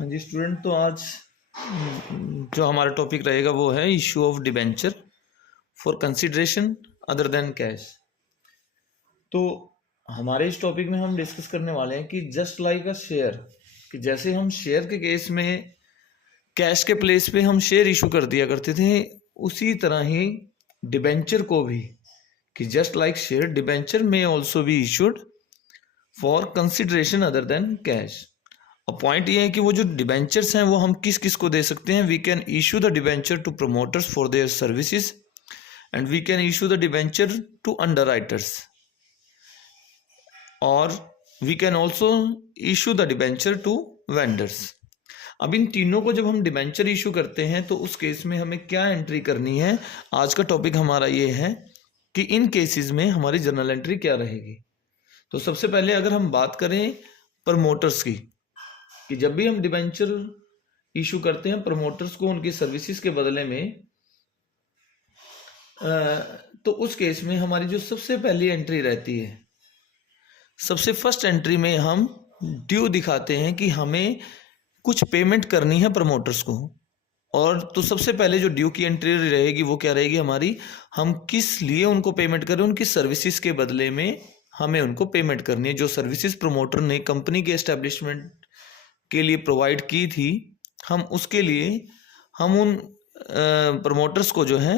हाँ जी स्टूडेंट, तो आज जो हमारा टॉपिक रहेगा वो है issue of debenture for consideration other than cash. तो हमारे इस टॉपिक में हम डिस्कस करने वाले हैं कि जस्ट लाइक अ शेयर, कि जैसे हम शेयर के केस में कैश के प्लेस पे हम शेयर इशू कर दिया करते थे, उसी तरह ही डिबेंचर को भी, कि जस्ट लाइक शेयर डिबेंचर में also be issued for consideration other than cash. अब पॉइंट ये है कि वो जो डिबेंचर्स हैं वो हम किस किस को दे सकते हैं। We can issue the debenture to promoters for their services and we can issue the debenture to underwriters, और we can also issue the debenture to vendors. अब इन तीनों को जब हम डिबेंचर इशू करते हैं तो उस केस में हमें क्या एंट्री करनी है। आज का टॉपिक हमारा ये है कि इन केसेस में हमारी जर्नल एंट्री क्या रहेगी। तो सबसे पहले अगर हम बात करें प्रमोटर्स की, कि जब भी हम डिबेंचर इशू करते हैं प्रमोटर्स को उनकी सर्विसेज के बदले में, तो उस केस में हमारी जो सबसे पहली एंट्री रहती है, सबसे फर्स्ट एंट्री में हम ड्यू दिखाते हैं कि हमें कुछ पेमेंट करनी है प्रमोटर्स को। और तो सबसे पहले जो ड्यू की एंट्री रहेगी वो क्या रहेगी हमारी, हम किस लिए उनको पेमेंट करें, उनकी सर्विसेज के बदले में हमें उनको पेमेंट करनी है। जो सर्विसेज प्रमोटर ने कंपनी के एस्टेब्लिशमेंट के लिए प्रोवाइड की थी, हम उसके लिए हम उन प्रमोटर्स को जो है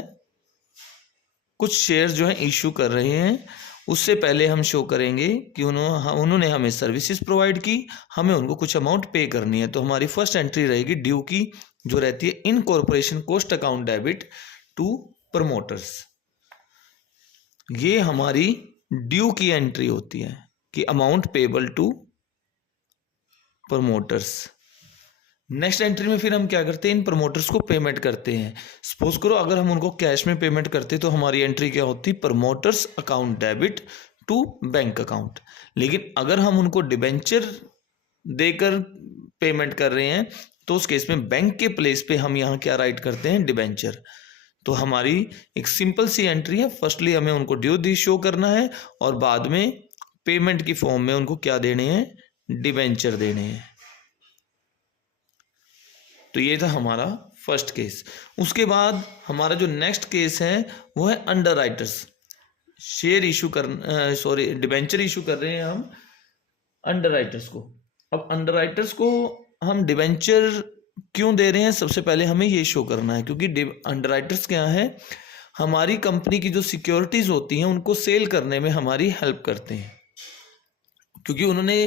कुछ शेयर्स जो है इशू कर रहे हैं। उससे पहले हम शो करेंगे कि उन्होंने हमें सर्विसेज प्रोवाइड की, हमें उनको कुछ अमाउंट पे करनी है। तो हमारी फर्स्ट एंट्री रहेगी ड्यू की, जो रहती है incorporation cost account debit to promoters. ये हमारी ड्यू की एंट्री होती है कि amount payable to promoters. Next entry में फिर हम क्या करते हैं, इन प्रमोटर्स को पेमेंट करते हैं। सपोज करो अगर हम उनको कैश में पेमेंट करते तो हमारी एंट्री क्या होती, promoters account debit to bank account. लेकिन अगर हम उनको डिबेंचर देकर पेमेंट कर रहे हैं तो उस केस में बैंक के प्लेस पे हम यहाँ क्या राइट करते हैं, डिबेंचर। तो हमारी एक सिंपल सी एंट्री है, फर्स्टली हमें उनको ड्यू दी शो करना है और बाद में पेमेंट की फॉर्म में उनको क्या देने हैं, डिबेंचर देने हैं। तो ये था हमारा फर्स्ट केस। उसके बाद हमारा जो नेक्स्ट केस है वो है underwriters. Share issue debenture issue कर रहे हैं हम अंडरराइटर्स को। अब अंडरराइटर्स को हम डिबेंचर क्यों दे रहे हैं, सबसे पहले हमें ये शो करना है, क्योंकि अंडरराइटर्स क्या है, हमारी कंपनी की जो सिक्योरिटीज होती हैं उनको सेल करने में हमारी हेल्प करते हैं। क्योंकि उन्होंने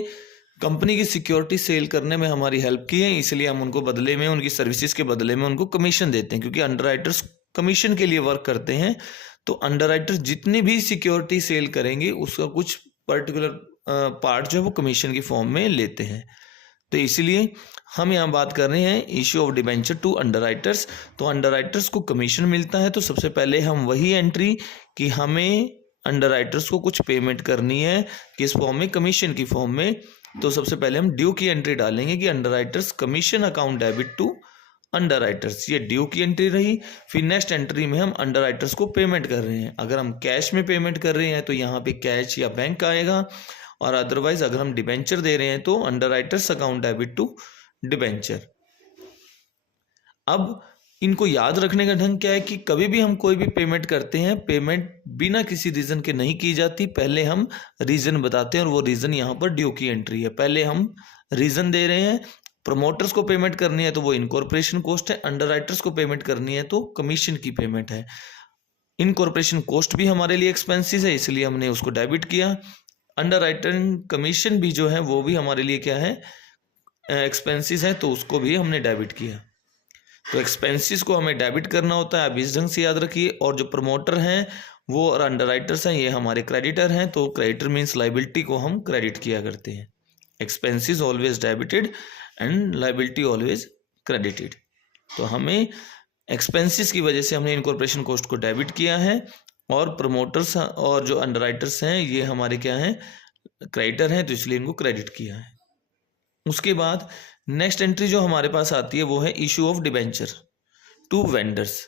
कंपनी की सिक्योरिटी सेल करने में हमारी हेल्प की है, इसलिए हम उनको बदले में, उनकी सर्विसेज के बदले में उनको कमीशन देते हैं। क्योंकि अंडरराइटर्स कमीशन के लिए वर्क करते हैं, तो अंडरराइटर्स जितनी भी सिक्योरिटी सेल करेंगे उसका कुछ पर्टिकुलर पार्ट जो है वो कमीशन की फॉर्म में लेते हैं। तो इसीलिए हम यहाँ बात कर रहे हैं issue of debenture to underwriters. तो अंडरराइटर्स को कमीशन मिलता है, तो सबसे पहले हम वही एंट्री कि हमें अंडरराइटर्स को कुछ पेमेंट करनी है, किस फॉर्म में, कमीशन की फॉर्म में। तो सबसे पहले हम ड्यू की एंट्री डालेंगे कि underwriters commission account debit to underwriters, ये ड्यू की एंट्री रही। फिर नेक्स्ट एंट्री में हम अंडरराइटर्स को पेमेंट कर रहे हैं। अगर हम कैश में पेमेंट कर रहे हैं तो यहाँ पे कैश या बैंक आएगा, और अदरवाइज अगर हम डिबेंचर दे रहे हैं तो underwriters account debit to debenture. अब इनको याद रखने का ढंग क्या है कि कभी भी हम कोई भी पेमेंट करते हैं, पेमेंट बिना किसी रीजन के नहीं की जाती, पहले हम रीजन बताते हैं, और वो रीजन यहाँ पर ड्यू की एंट्री है। पहले हम रीजन दे रहे हैं, प्रमोटर्स को पेमेंट करनी है तो वो इनकॉर्पोरेशन कॉस्ट है, अंडरराइटर्स को पेमेंट करनी है तो कमीशन की पेमेंट है। इनकॉर्पोरेशन कॉस्ट भी हमारे लिए एक्सपेंसिस है, इसलिए हमने उसको डेबिट किया। अंडरराइटिंग कमीशन भी जो है वो भी हमारे लिए क्या है, एक्सपेंसिस है, तो उसको भी हमने डेबिट किया। तो एक्सपेंसिस को हमें डेबिट करना होता है, आप इस ढंग से याद रखिए। और जो प्रमोटर हैं वो और अंडरराइटर्स हैं, ये हमारे क्रेडिटर हैं, तो क्रेडिटर मीन्स लाइबिलिटी को हम क्रेडिट किया करते हैं। Expenses always debited and liability always credited. तो हमें एक्सपेंसिस की वजह से हमने इनकॉर्पोरेशन कॉस्ट को डेबिट किया है, और प्रमोटर्स और जो अंडरराइटर्स हैं ये हमारे क्या हैं, क्रेडिटर हैं, तो इसलिए इनको क्रेडिट किया है। उसके बाद नेक्स्ट एंट्री जो हमारे पास आती है वो है issue of debenture to vendors.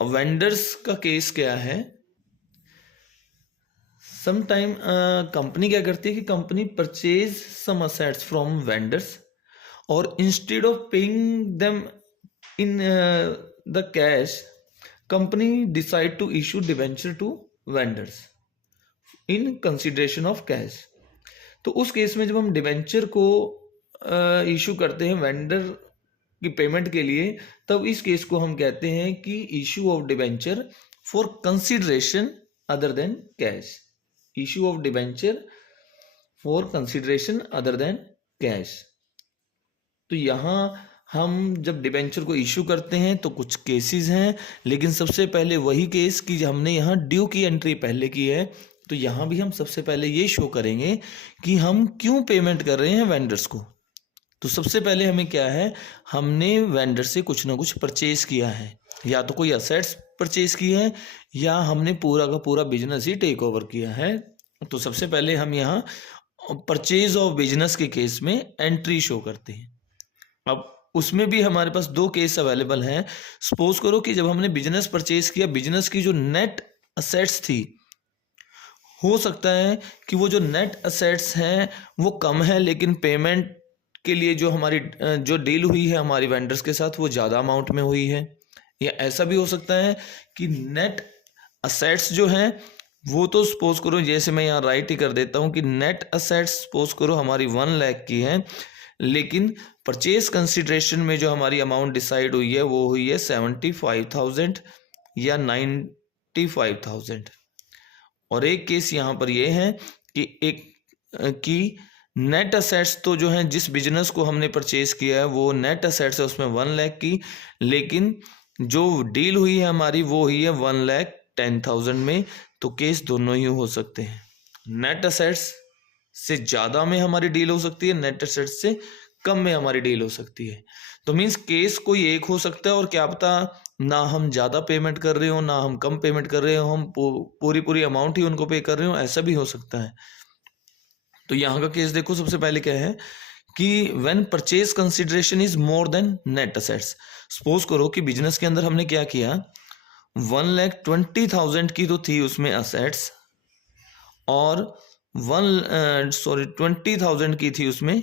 अब वेंडर्स का केस क्या है, समटाइम कंपनी क्या करती है कि company purchase some assets from vendors, और instead of paying them in the cash, company decide to issue debenture to vendors in consideration of cash. तो उस केस में जब हम डिबेंचर को इशू करते हैं वेंडर की पेमेंट के लिए, तब इस केस को हम कहते हैं कि issue of debenture for consideration other than cash. Issue of debenture for consideration other than cash. तो यहाँ हम जब डिबेंचर को इशू करते हैं तो कुछ केसेस हैं, लेकिन सबसे पहले वही केस कि हमने यहाँ ड्यू की एंट्री पहले की है, तो यहाँ भी हम सबसे पहले ये शो करेंगे कि हम क्यों पेमेंट कर रहे हैं वेंडर्स को। तो सबसे पहले हमें क्या है, हमने वेंडर से कुछ ना कुछ परचेज किया है, या तो कोई असेट्स परचेज की है या हमने पूरा का पूरा बिजनेस ही टेक ओवर किया है। तो सबसे पहले हम यहाँ परचेज ऑफ बिजनेस के केस में एंट्री शो करते हैं। अब उसमें भी हमारे पास दो केस अवेलेबल हैं। सपोज करो कि जब हमने बिजनेस परचेज किया, बिजनेस की जो नेट असेट्स थी, हो सकता है कि वो जो नेट असेट्स हैं वो कम है, लेकिन पेमेंट के लिए जो हमारी जो डील हुई है हमारी वेंडर्स के साथ वो ज़्यादा अमाउंट में हुई है। या ऐसा भी हो सकता है कि नेट असेट्स जो हैं वो तो सपोज करो, जैसे मैं यहाँ राइट ही कर देता हूँ कि नेट असेट्स सपोज करो हमारी 1 लाख की है, लेकिन परचेज कंसिडरेशन में जो हमारी अमाउंट डिसाइड हुई है वो हुई है 75,000 या 95,000। और एक केस यहाँ पर ये है कि नेट असेट्स तो जो है जिस बिजनेस को हमने परचेज किया है वो नेट असेट्स है उसमें 1 लाख की, लेकिन जो डील हुई है हमारी वो हुई है 1,10,000 में। तो केस दोनों ही हो सकते हैं, नेट असेट्स से ज़्यादा में हमारी डील हो सकती है, नेट असेट्स से कम में हमारी डील हो सकती है। तो मीन्स केस कोई एक हो सकता है, और क्या पता ना हम ज़्यादा पेमेंट कर रहे हो ना हम कम पेमेंट कर रहे हो, हम पूरी अमाउंट ही उनको पे कर रहे हो, ऐसा भी हो सकता है। तो यहाँ का केस देखो, सबसे पहले क्या है कि when purchase consideration is more than net assets. Suppose करो कि बिजनेस के अंदर हमने क्या किया, 1,20,000 की तो थी उसमें असेट्स और 20,000 की थी उसमें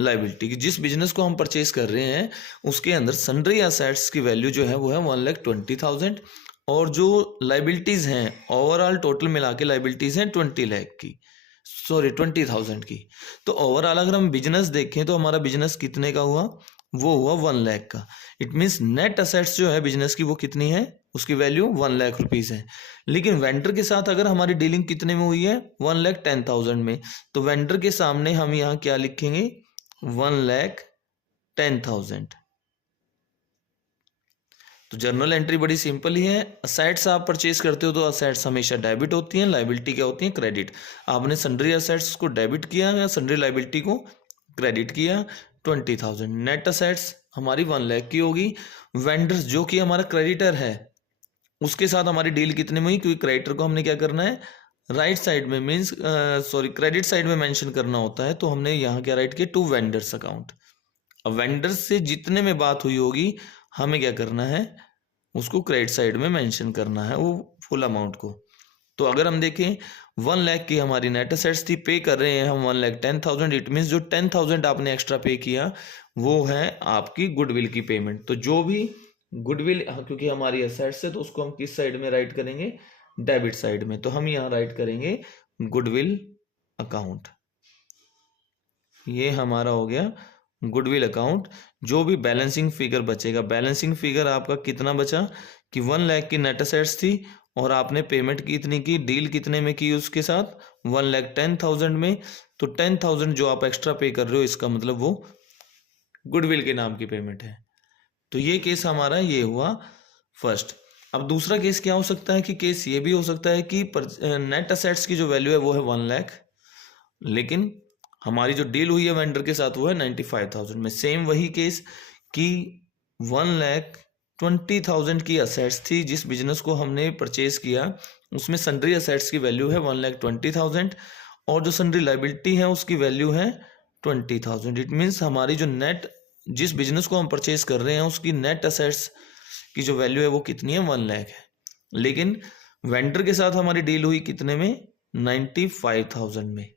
लाइबिलिटी। जिस बिजनेस को हम परचेज कर रहे हैं उसके अंदर सन्ड्री असेट्स की वैल्यू जो है वो है 1,20,000 और जो लाइबिलिटीज़ हैं ओवरऑल टोटल मिला के लाइबिलिटीज़ हैं 20,000 की। तो ओवरऑल अगर हम बिजनेस देखें तो हमारा बिजनेस कितने का हुआ, वो हुआ 1 लाख का। इट मीन्स नेट असेट्स जो है बिजनेस की वो कितनी है, उसकी वैल्यू 1 लाख रुपीज़ है। लेकिन वेंडर के साथ अगर हमारी डीलिंग कितने में हुई है, 1,10,000 में, तो वेंडर के सामने हम यहाँ क्या लिखेंगे, 1,10,000। तो जर्नल एंट्री बड़ी सिंपल ही है। असेट्स आप परचेज करते हो तो असेट्स हमेशा डेबिट होती हैं, लाइबिलिटी क्या होती है, क्रेडिट। आपने सन्ड्री असेट्स को डेबिट किया या सन्ड्री लाइबिलिटी को क्रेडिट किया, 20,000। नेट असेट्स हमारी 1 लाख की होगी। वेंडर्स जो कि हमारा क्रेडिटर है उसके साथ हमारी डील कितने में हुई, क्योंकि क्रेडिटर को हमने क्या करना है, राइट साइड में मीन्स क्रेडिट साइड में मेंशन करना होता है। तो हमने यहाँ क्या राइट किया, टू वेंडर्स अकाउंट। अब वेंडर्स से जितने में बात हुई होगी हमें क्या करना है, उसको क्रेडिट साइड में मेंशन करना है वो फुल अमाउंट को। तो अगर हम देखें 1 लाख की हमारी नेट असेट्स थी, पे कर रहे हैं हम 1,10,000। इट मीन्स जो 10,000 आपने एक्स्ट्रा पे किया वो है आपकी गुडविल की पेमेंट। तो जो भी गुडविल, क्योंकि हमारी असेट्स है तो उसको हम किस साइड में राइट करेंगे, डेबिट साइड में। तो हम यहाँ राइट करेंगे गुडविल अकाउंट। ये हमारा हो गया गुडविल अकाउंट। जो भी बैलेंसिंग फिगर बचेगा, बैलेंसिंग फिगर आपका कितना बचा कि 1 लाख की नेट असेट्स थी और आपने पेमेंट कितनी की, डील कितने में की उसके साथ, 1,10,000 में। तो 10,000 जो आप एक्स्ट्रा पे कर रहे हो इसका मतलब वो गुडविल के नाम की पेमेंट है। तो ये केस हमारा ये हुआ फर्स्ट। अब दूसरा केस क्या हो सकता है कि केस ये भी हो सकता है कि नेट असेट्स की जो वैल्यू है वो है 1 लाख, लेकिन हमारी जो डील हुई है वेंडर के साथ वो है 95,000 में। सेम वही केस कि 1,20,000 की असेट्स थी जिस बिजनेस को हमने परचेज किया, उसमें सन्ड्री असेट्स की वैल्यू है 1,20,000 और जो सन्ड्री लाइबिलिटी है उसकी वैल्यू है 20,000। इट मीन्स हमारी जो नेट, जिस बिजनेस को हम परचेज कर रहे हैं उसकी नेट असेट्स की जो वैल्यू है वो कितनी है, 1 लाख है। लेकिन वेंडर के साथ हमारी डील हुई कितने में, 95,000 में।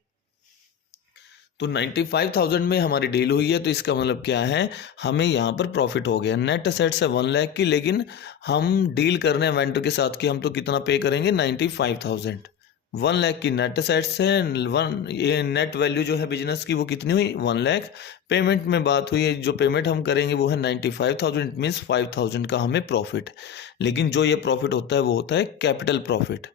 तो 95,000 में हमारी डील हुई है, तो इसका मतलब क्या है, हमें यहाँ पर प्रॉफिट हो गया। नेट असेट्स है 1 लाख की, लेकिन हम डील कर रहे हैं वेंडर के साथ कि हम तो कितना पे करेंगे, 95,000। 1 लाख की नेट असेट्स है, ये नेट वैल्यू जो है बिजनेस की वो कितनी हुई, 1 लाख। पेमेंट में बात हुई है, जो पेमेंट हम करेंगे वो है 95,000, इट मीन्स 5,000 का हमें प्रॉफिट। लेकिन जो ये प्रॉफिट होता है वो होता है कैपिटल प्रॉफिट।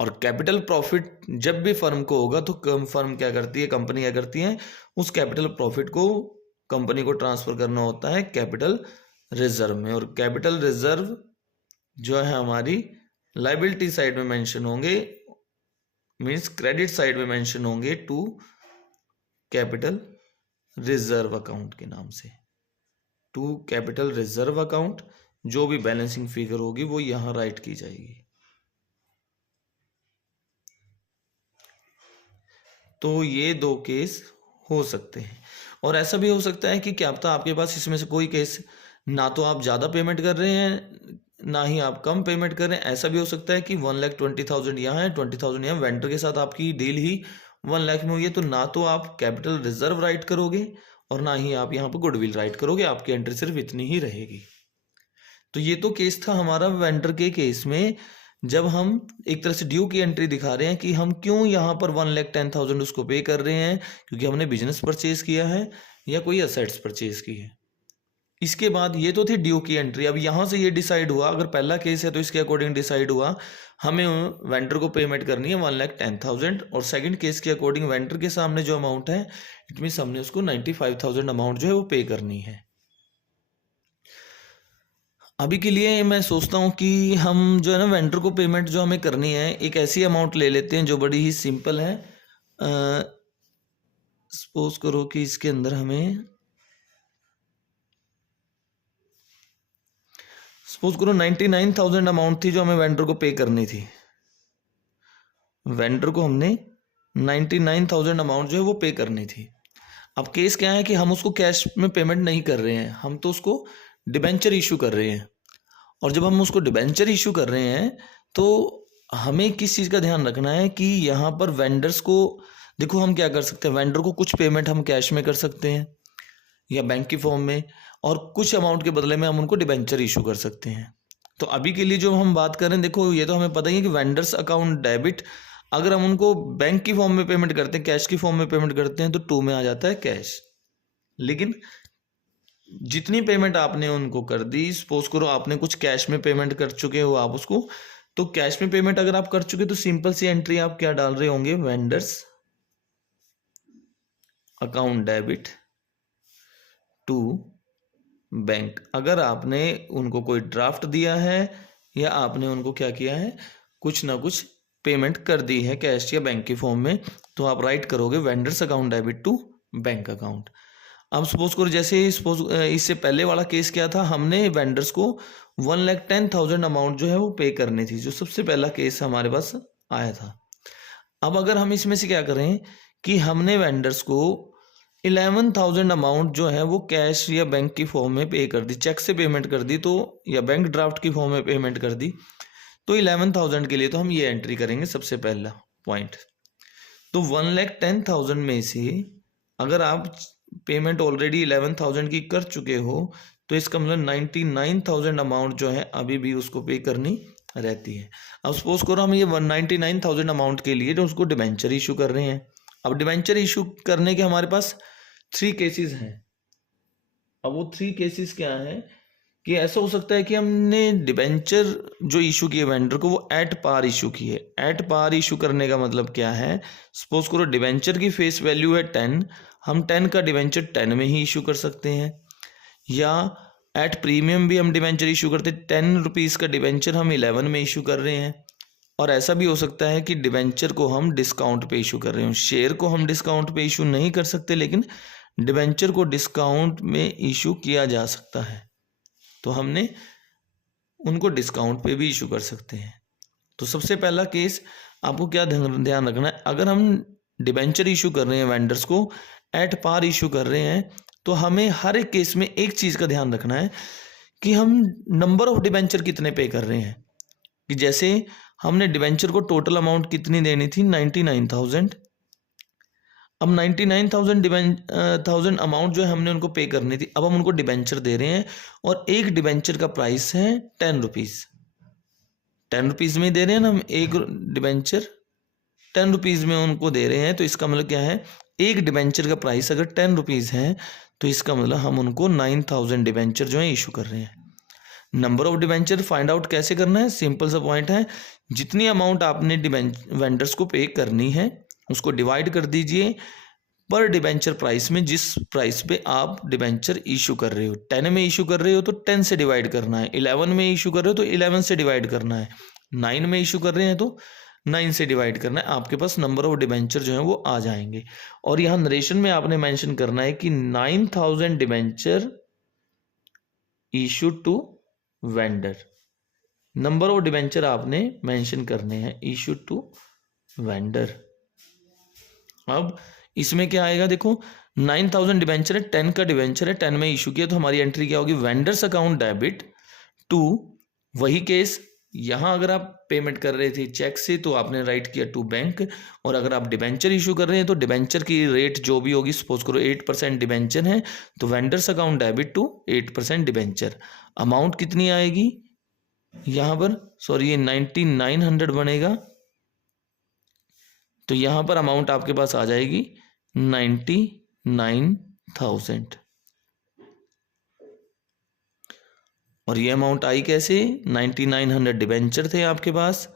और कैपिटल प्रॉफिट जब भी फर्म को होगा तो फर्म क्या करती है, कंपनी क्या करती है, उस कैपिटल प्रॉफिट को कंपनी को ट्रांसफर करना होता है कैपिटल रिजर्व में। और कैपिटल रिजर्व जो है हमारी लायबिलिटी साइड में मेंशन होंगे, मींस क्रेडिट साइड में मेंशन होंगे टू कैपिटल रिजर्व अकाउंट के नाम से, टू कैपिटल रिजर्व अकाउंट। जो भी बैलेंसिंग फिगर होगी वो यहां राइट की जाएगी। तो ये 2 केस हो सकते हैं। और ऐसा भी हो सकता है कि क्या पता आपके पास इसमें से कोई केस ना तो आप ज़्यादा पेमेंट कर रहे हैं ना ही आप कम पेमेंट कर रहे हैं। ऐसा भी हो सकता है कि 1,20,000 यहाँ है, 20,000 यहाँ, वेंडर के साथ आपकी डील ही 1 लाख में हुई है, तो ना तो आप कैपिटल रिजर्व राइट करोगे और ना ही आप यहाँ पर गुडविल राइट करोगे, आपकी एंट्री सिर्फ इतनी ही रहेगी। तो ये तो केस था हमारा वेंडर के केस में, जब हम एक तरह से ड्यू की एंट्री दिखा रहे हैं कि हम क्यों यहाँ पर 1,10,000 उसको पे कर रहे हैं, क्योंकि हमने बिजनेस परचेज किया है या कोई असेट्स परचेज की है। इसके बाद ये तो थी ड्यू की एंट्री। अब यहाँ से ये डिसाइड हुआ, अगर पहला केस है तो इसके अकॉर्डिंग डिसाइड हुआ हमें वेंडर को पेमेंट करनी है 1,10,000, और सेकंड केस के अकॉर्डिंग वेंडर के सामने जो अमाउंट है इट मीन्स हमने उसको 95,000 अमाउंट जो है वो पे करनी है। अभी के लिए मैं सोचता हूँ कि हम जो है ना वेंडर को पेमेंट जो हमें करनी है एक ऐसी अमाउंट ले लेते हैं जो बड़ी ही सिंपल है। सपोज करो कि इसके अंदर हमें सपोज करो 99,000 अमाउंट थी जो हमें वेंडर को पे करनी थी। वेंडर को हमने 99,000 अमाउंट जो है वो पे करनी थी। अब केस क्या है कि हम उसको कैश में पेमेंट नहीं कर रहे हैं, हम तो उसको डिबेंचर इशू कर रहे हैं। और जब हम उसको डिबेंचर इशू कर रहे हैं तो हमें किस चीज़ का ध्यान रखना है कि यहाँ पर वेंडर्स को, देखो हम क्या कर सकते हैं, वेंडर को कुछ पेमेंट हम कैश में कर सकते हैं या बैंक की फॉर्म में, और कुछ अमाउंट के बदले में हम उनको डिबेंचर इशू कर सकते हैं। तो अभी के लिए जो हम बात करें, देखो ये तो हमें पता ही है कि वेंडर्स अकाउंट डेबिट, अगर हम उनको बैंक की फॉर्म में पेमेंट करते हैं, कैश की फॉर्म में पेमेंट करते हैं तो 2 में आ जाता है कैश। लेकिन जितनी पेमेंट आपने उनको कर दी, सपोज करो आपने कुछ कैश में पेमेंट कर चुके हो आप उसको, तो कैश में पेमेंट अगर आप कर चुके तो सिंपल सी एंट्री आप क्या डाल रहे होंगे, vendors account debit to bank. अगर आपने उनको कोई ड्राफ्ट दिया है या आपने उनको क्या किया है, कुछ ना कुछ पेमेंट कर दी है कैश या बैंक की फॉर्म में, तो आप राइट करोगे vendors account debit to bank account. अब सपोज करो जैसे इससे पहले वाला केस क्या था, हमने वेंडर्स को 1,10,000 अमाउंट जो है वो पे करनी थी, जो सबसे पहला केस हमारे पास आया था। अब अगर हम इसमें से क्या करें कि हमने वेंडर्स को 11,000 अमाउंट जो है वो कैश या बैंक की फॉर्म में पे कर दी, चेक से पेमेंट कर दी तो, या बैंक ड्राफ्ट की फॉर्म में पेमेंट कर दी, तो 11,000 के लिए तो हम ये एंट्री करेंगे सबसे पहला पॉइंट। तो 1,10,000 में से अगर आप पेमेंट ऑलरेडी 11,000 की कर चुके हो तो इसका मतलब 99,000 अमाउंट जो है अभी भी उसको पे करनी रहती है। अब सपोज करो हम ये 199,000 अमाउंट के लिए जो उसको डिबेंचर इशू कर रहे हैं। अब डिबेंचर इशू करने के हमारे पास 3 केसेस हैं। अब वो 3 केसेस क्या है कि ऐसा हो सकता है कि हमने डिबेंचर जो इशू किए वेंडर को वो एट पार इशू किए। एट पार इशू करने का मतलब क्या है, सपोज करो डिबेंचर की फेस वैल्यू है 10, हम 10 का डिबेंचर 10 में ही इशू कर सकते हैं, या एट प्रीमियम भी हम डिबेंचर इशू करते हैं, 10 रुपीज़ का डिबेंचर हम 11 में इशू कर रहे हैं। और ऐसा भी हो सकता है कि डिबेंचर को हम डिस्काउंट पे इशू कर रहे हो। शेयर को हम डिस्काउंट पे इशू नहीं कर सकते, लेकिन डिबेंचर को डिस्काउंट में इशू किया जा सकता है, तो हमने उनको डिस्काउंट पे भी इशू कर सकते हैं। तो सबसे पहला केस आपको क्या ध्यान रखना है, अगर हम डिबेंचर इशू कर रहे हैं वेंडर्स को एट पार इशू कर रहे हैं, तो हमें हर एक केस में एक चीज़ का ध्यान रखना है कि हम नंबर ऑफ डिबेंचर कितने पे कर रहे हैं। कि जैसे हमने डिबेंचर को टोटल अमाउंट कितनी देनी थी, 99,000। अब 99,000 अमाउंट जो है हमने उनको पे करनी थी, अब हम उनको डिबेंचर दे रहे हैं और एक डिबेंचर का प्राइस है 10 रुपीज़। 10 रुपीज़ में दे रहे हैं ना हम, एक डिबेंचर 10 रुपीज़ में उनको दे रहे हैं, तो इसका मतलब क्या है, एक डिबेंचर का प्राइस अगर 10 रुपीज़ है तो इसका मतलब हम उनको 9,000 डिबेंचर जो है इशू कर रहे हैं। Number of debenture find out कैसे करना है, सिंपल सा पॉइंट है, जितनी अमाउंट आपने वेंडर्स को पे करनी है उसको डिवाइड कर दीजिए पर डिबेंचर प्राइस में, जिस प्राइस पे आप डिबेंचर इशू कर रहे हो। 10 में इशू कर रहे हो तो 10 से डिवाइड करना है, 11 में इशू कर रहे हो तो 11 से डिवाइड करना है, 9 में इशू कर रहे हैं तो 9 से डिवाइड करना है, आपके पास नंबर ऑफ डिबेंचर जो है वो आ जाएंगे। और यहाँ नरेशन में आपने मेंशन करना है कि 9,000 debenture issue to vendor. Number of debenture आपने मेंशन करने हैं इशू टू वेंडर। अब इसमें क्या आएगा, देखो 9,000 डिबेंचर है, 10 का डिबेंचर है, 10 में इशू किया, तो हमारी एंट्री क्या होगी, वेंडर्स अकाउंट डेबिट टू, वही केस यहाँ अगर आप पेमेंट कर रहे थे चेक से तो आपने राइट किया टू बैंक, और अगर आप डिबेंचर इशू कर रहे हैं तो डिबेंचर की रेट जो भी होगी, सपोज करो 8% डिबेंचर है तो vendors account debit to 8% debenture. Amount कितनी आएगी यहाँ पर, सॉरी ये 9900 बनेगा, तो यहाँ पर अमाउंट आपके पास आ जाएगी 99,000। और ये अमाउंट आई कैसे, 9900 डिबेंचर थे आपके पास,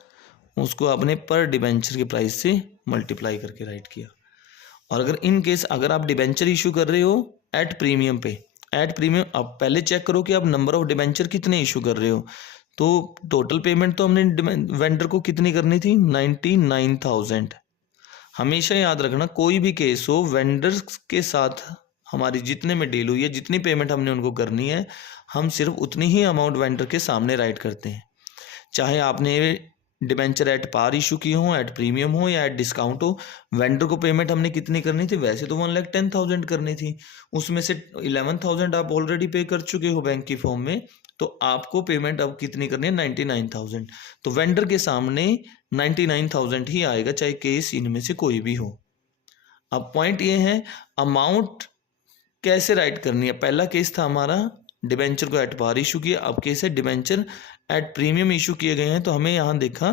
उसको आपने पर डिबेंचर के प्राइस से मल्टीप्लाई करके राइट किया। और अगर इन केस अगर आप डिबेंचर इशू कर रहे हो एट प्रीमियम पे, एट प्रीमियम, आप पहले चेक करो कि आप नंबर ऑफ डिबेंचर कितने इशू कर रहे हो, तो टोटल पेमेंट तो हमने वेंडर को कितनी करनी थी, 99,000। हमेशा याद रखना कोई भी केस हो, वेंडर्स के साथ हमारी जितने में डील हुई है, जितनी पेमेंट हमने उनको करनी है, हम सिर्फ उतनी ही अमाउंट वेंडर के सामने राइट करते हैं। चाहे आपने डिबेंचर एट पार इशू की हो, एट प्रीमियम हो या एट डिस्काउंट हो, वेंडर को पेमेंट हमने कितनी करनी थी, वैसे तो 1,10,000 करनी थी, उसमें से 11,000 आप ऑलरेडी पे कर चुके हो बैंक की फॉर्म में, तो आपको पेमेंट अब कितनी करनी है, 99,000। तो वेंडर के सामने 99,000 ही आएगा, चाहे केस इनमें से कोई भी हो। अब पॉइंट ये है अमाउंट कैसे राइट करनी है। पहला केस था हमारा डिबेंचर को एट पार इशू किया, अब केस है डिबेंचर एट प्रीमियम इशू किए गए हैं, तो हमें यहाँ देखा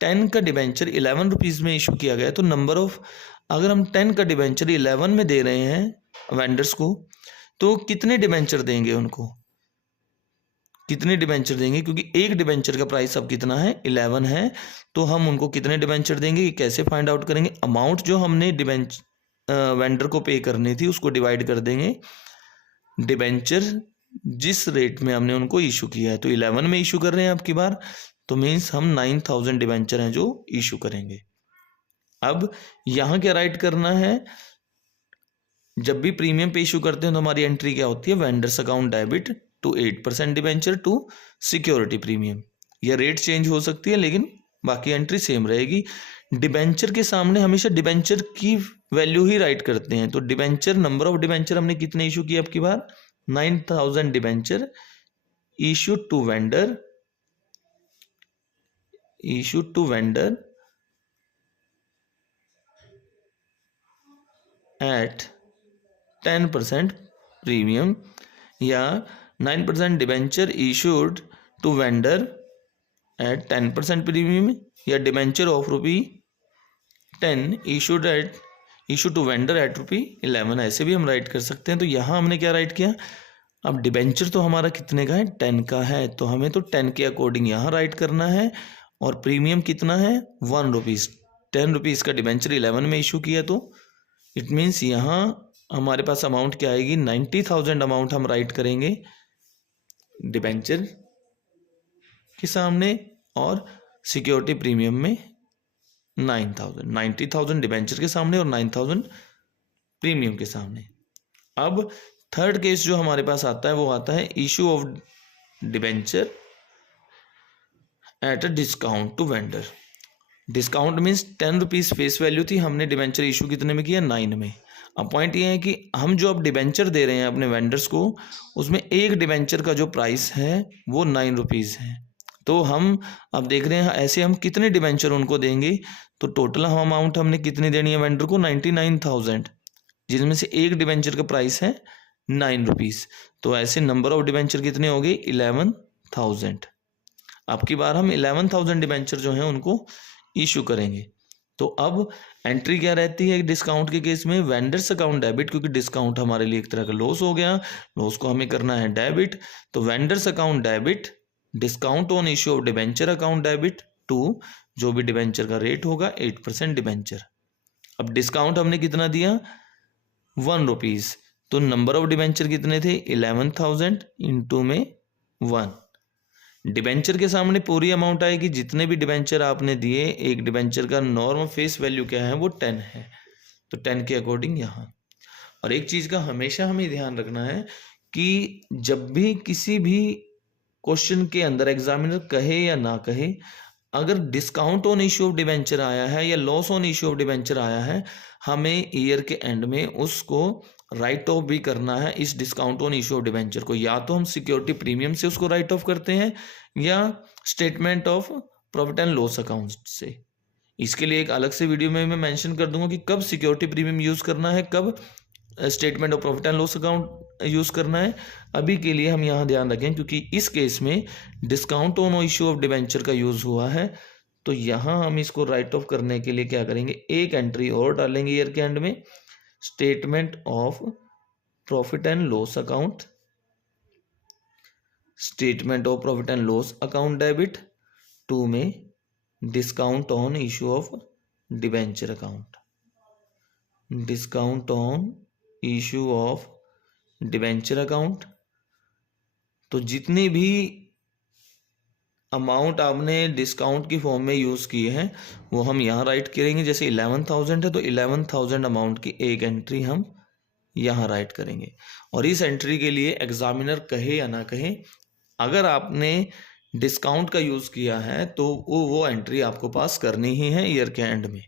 10 का डिबेंचर 11 रुपीज़ में इशू किया गया, तो नंबर ऑफ, अगर हम 10 का डिबेंचर 11 में दे रहे हैं वेंडर्स को, तो कितने डिबेंचर देंगे उनको, कितने डिबेंचर देंगे, क्योंकि एक डिबेंचर का प्राइस अब कितना है, 11 है, तो हम उनको कितने डिबेंचर देंगे, कैसे फाइंड आउट करेंगे, अमाउंट जो हमने वेंडर को पे करनी थी उसको डिवाइड कर देंगे डिबेंचर जिस रेट में हमने उनको इशू किया है, तो 11 में इशू कर रहे हैं आपकी बार, तो मीन्स हम 9,000 डिबेंचर हैं जो इशू करेंगे। अब यहाँ क्या राइट करना है, जब भी प्रीमियम पे इशू करते हैं तो हमारी एंट्री क्या होती है, vendors account debit to 8% debenture to security premium. यह रेट चेंज हो सकती है लेकिन बाकी एंट्री सेम रहेगी। डिबेंचर के सामने हमेशा डिबेंचर की वैल्यू ही राइट करते हैं, तो डिबेंचर, नंबर ऑफ डिबेंचर हमने कितने इशू किए आपकी बार, 9,000 debenture issue to vendor, issue to vendor at 10% premium, या 9% debenture issued to vendor at 10% premium, या debenture of ₹10 issued at issue to vendor at ₹11, ऐसे भी हम राइट कर सकते हैं। तो यहाँ हमने क्या राइट किया, अब डिबेंचर तो हमारा कितने का है, 10 का है, तो हमें तो 10 के अकॉर्डिंग यहाँ राइट करना है, और प्रीमियम कितना है, ₹1। 10 रुपीज़ का डिबेंचर 11 में इशू किया, तो इट मीन्स यहाँ हमारे पास अमाउंट क्या आएगी, 90,000 अमाउंट हम राइट करेंगे डिबेंचर के सामने, और सिक्योरिटी प्रीमियम में 9,000, 90,000 डिबेंचर के सामने और 9,000 प्रीमियम के सामने। अब थर्ड केस जो हमारे पास आता है वो आता है issue of debenture at a discount to vendor. Discount means 10 rupees face value थी, हमने डिबेंचर इशू कितने में किया, 9 में। अब पॉइंट ये है कि हम जो अब डिबेंचर दे रहे हैं अपने वेंडर्स को, उसमें एक डिबेंचर का जो प्राइस है वो 9 रुपीज़ है, तो हम अब देख रहे हैं ऐसे हम कितने डिबेंचर उनको देंगे, तो टोटल अमाउंट हमने कितनी देनी है वेंडर को 99,000, जिसमें से एक डिबेंचर का प्राइस है 9 रुपीज़। तो ऐसे नंबर ऑफ डिबेंचर कितने हो गए 11,000। अब की बार हम 11,000 डिबेंचर जो हैं उनको इशू करेंगे। तो अब एंट्री क्या रहती है डिस्काउंट के केस में, वेंडर्स अकाउंट डेबिट, क्योंकि डिस्काउंट हमारे लिए एक तरह का लॉस हो गया, लॉस को हमें करना है डेबिट। तो vendors account debit discount on issue of debenture account debit to जो भी डिबेंचर का रेट होगा 8% डिबेंचर। अब डिस्काउंट हमने कितना दिया 1 रुपीज़, तो नंबर ऑफ डिबेंचर कितने थे 11,000 इंटू में 1। डिबेंचर के सामने पूरी अमाउंट आएगी, जितने भी डिबेंचर आपने दिए, एक डिबेंचर का नॉर्मल फेस वैल्यू क्या है वो 10 है, तो 10 के अकॉर्डिंग यहाँ। और एक चीज़ का हमेशा हमें ध्यान रखना है कि जब भी किसी भी क्वेश्चन के अंदर एग्जामिनर कहे या ना कहे, अगर discount on issue of debenture आया है या loss on issue of debenture आया है, हमें ईयर के एंड में उसको राइट ऑफ भी करना है इस discount on issue of debenture को। या तो हम सिक्योरिटी प्रीमियम से उसको राइट ऑफ करते हैं या statement of profit and loss account से। इसके लिए एक अलग से वीडियो में मैं मेंशन कर दूंगा कि कब सिक्योरिटी प्रीमियम यूज़ करना है, कब statement of profit and loss account use करना है। अभी के लिए हम यहाँ ध्यान रखें क्योंकि इस केस में discount on issue of debenture का यूज़ हुआ है, तो यहाँ हम इसको राइट ऑफ करने के लिए क्या करेंगे, एक एंट्री और डालेंगे ईयर के एंड में, statement of profit and loss account, statement of profit and loss account debit to में discount on issue of debenture account, discount on issue of debenture account. तो जितनी भी अमाउंट आपने डिस्काउंट की फॉर्म में use किए हैं वो हम यहाँ राइट करेंगे। जैसे 11,000 है तो 11,000 अमाउंट की एक एंट्री हम यहाँ राइट करेंगे। और इस एंट्री के लिए एग्जामिनर कहे या ना कहे, अगर आपने डिस्काउंट का यूज़ किया है तो वो एंट्री आपको पास करनी ही है ईयर के एंड में।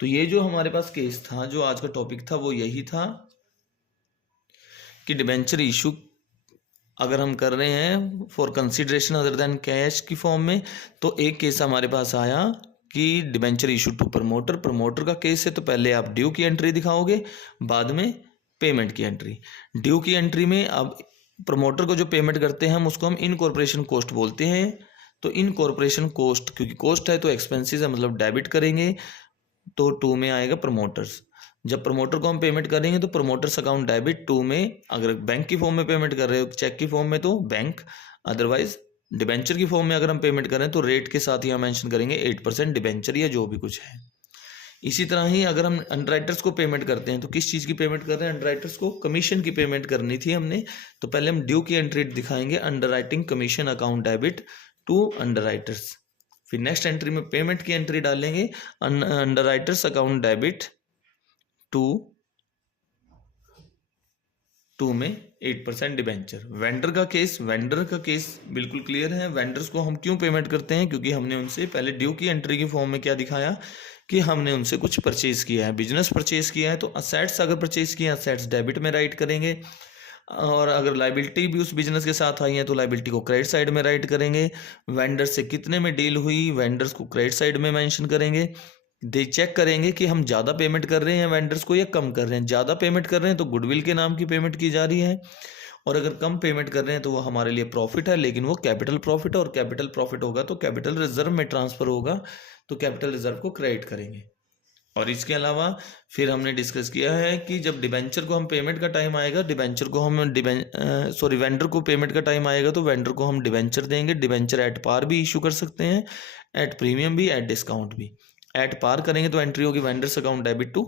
तो ये जो हमारे पास केस था, जो आज का टॉपिक था, वो यही था कि डिबेंचर इशू अगर हम कर रहे हैं for consideration other than cash की फॉर्म में, तो एक केस हमारे पास आया कि debenture issue to promoter, promoter का केस है तो पहले आप ड्यू की एंट्री दिखाओगे, बाद में पेमेंट की एंट्री। ड्यू की एंट्री में अब प्रमोटर को जो पेमेंट करते हैं हम उसको हम इनकॉर्पोरेशन कॉस्ट बोलते हैं। तो इनकॉर्पोरेशन कॉस्ट, क्योंकि कॉस्ट है तो एक्सपेंसेस है, मतलब डेबिट करेंगे, तो टू में आएगा प्रमोटर्स। जब प्रमोटर को हम पेमेंट करेंगे तो प्रमोटर्स अकाउंट डेबिट टू में, अगर बैंक की फॉर्म में पेमेंट कर रहे हो चेक की फॉर्म में तो बैंक, अदरवाइज डिबेंचर की फॉर्म में अगर हम पेमेंट करें तो रेट के साथ ही हम मेंशन करेंगे 8% डिबेंचर या जो भी कुछ है। इसी तरह ही अगर हम अंडरराइटर्स को पेमेंट करते हैं तो किस चीज़ की पेमेंट कर रहे हैं, अंडरराइटर्स को कमीशन की पेमेंट करनी थी हमने, तो पहले हम ड्यू की एंट्री दिखाएंगे, underwriting commission account debit to underwriters. फिर नेक्स्ट एंट्री में पेमेंट की एंट्री डालेंगे, अंडरराइटर्स अकाउंट डेबिट टू में 8% डिबेंचर। वेंडर का केस बिल्कुल क्लियर है। वेंडर्स को हम क्यों पेमेंट करते हैं, क्योंकि हमने उनसे पहले ड्यू की एंट्री की फॉर्म में क्या दिखाया कि हमने उनसे कुछ परचेज किया है, बिजनेस परचेज किया है, तो असेट्स अगर परचेज किया, असेट्स डेबिट में राइट करेंगे, और अगर लाइबिलिटी भी उस बिजनेस के साथ आई है तो लाइबिलिटी को क्रेडिट साइड में राइट करेंगे। वेंडर से कितने में डील हुई, वेंडर्स को क्रेडिट साइड में मेंशन करेंगे। दे चेक करेंगे कि हम ज़्यादा पेमेंट कर रहे हैं वेंडर्स को या कम कर रहे हैं। ज़्यादा पेमेंट कर रहे हैं तो गुडविल के नाम की पेमेंट की जा रही है, और अगर कम पेमेंट कर रहे हैं तो वो हमारे लिए प्रॉफिट है, लेकिन वो कैपिटल प्रॉफिट है, और कैपिटल प्रॉफिट होगा तो कैपिटल रिजर्व में ट्रांसफ़र होगा, तो कैपिटल रिजर्व को क्रेडिट करेंगे। और इसके अलावा फिर हमने डिस्कस किया है कि जब डिबेंचर को हम पेमेंट का टाइम आएगा, डिबेंचर को हम वेंडर को पेमेंट का टाइम आएगा तो वेंडर को हम डिबेंचर देंगे। डिबेंचर एट पार भी इशू कर सकते हैं, एट प्रीमियम भी, एट डिस्काउंट भी। एट पार करेंगे तो एंट्री होगी vendors account debit to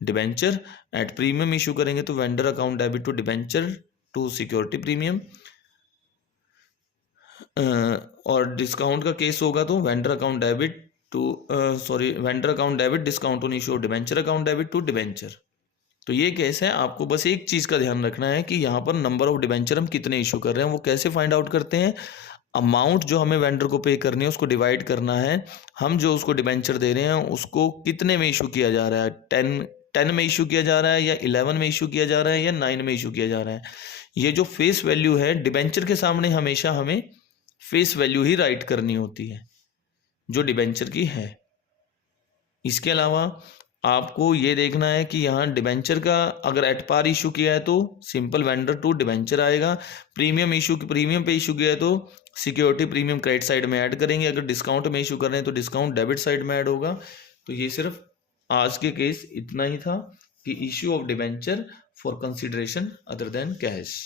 debenture, at premium issue करेंगे तो vendor account debit to debenture to security premium, और डिस्काउंट का केस होगा तो vendor account debit vendor account debit discount on issue debenture account debit to debenture. तो ये case है। आपको बस एक चीज़ का ध्यान रखना है कि यहाँ पर नंबर ऑफ डिबेंचर हम कितने इशू कर रहे हैं, वो कैसे फाइंड आउट करते हैं। अमाउंट जो हमें वेंडर को पे करनी है उसको डिवाइड करना है, हम जो उसको डिबेंचर दे रहे हैं उसको कितने में इशू किया जा रहा है, 10 में इशू किया जा रहा है, या 11 में इशू किया जा रहा है, या 9 में इशू किया जा रहा है। ये जो फेस वैल्यू है डिबेंचर के सामने हमेशा हमें फेस वैल्यू ही राइट करनी होती है जो डिबेंचर की है। इसके अलावा आपको ये देखना है कि यहाँ डिबेंचर का अगर एट पार इशू किया है तो सिंपल वेंडर टू डिबेंचर आएगा। प्रीमियम पे इशू किया है तो सिक्योरिटी प्रीमियम क्रेडिट साइड में ऐड करेंगे। अगर डिस्काउंट में इशू कर रहे हैं तो डिस्काउंट डेबिट साइड में ऐड होगा। तो ये सिर्फ आज के केस इतना ही था कि issue of debenture for consideration other than cash.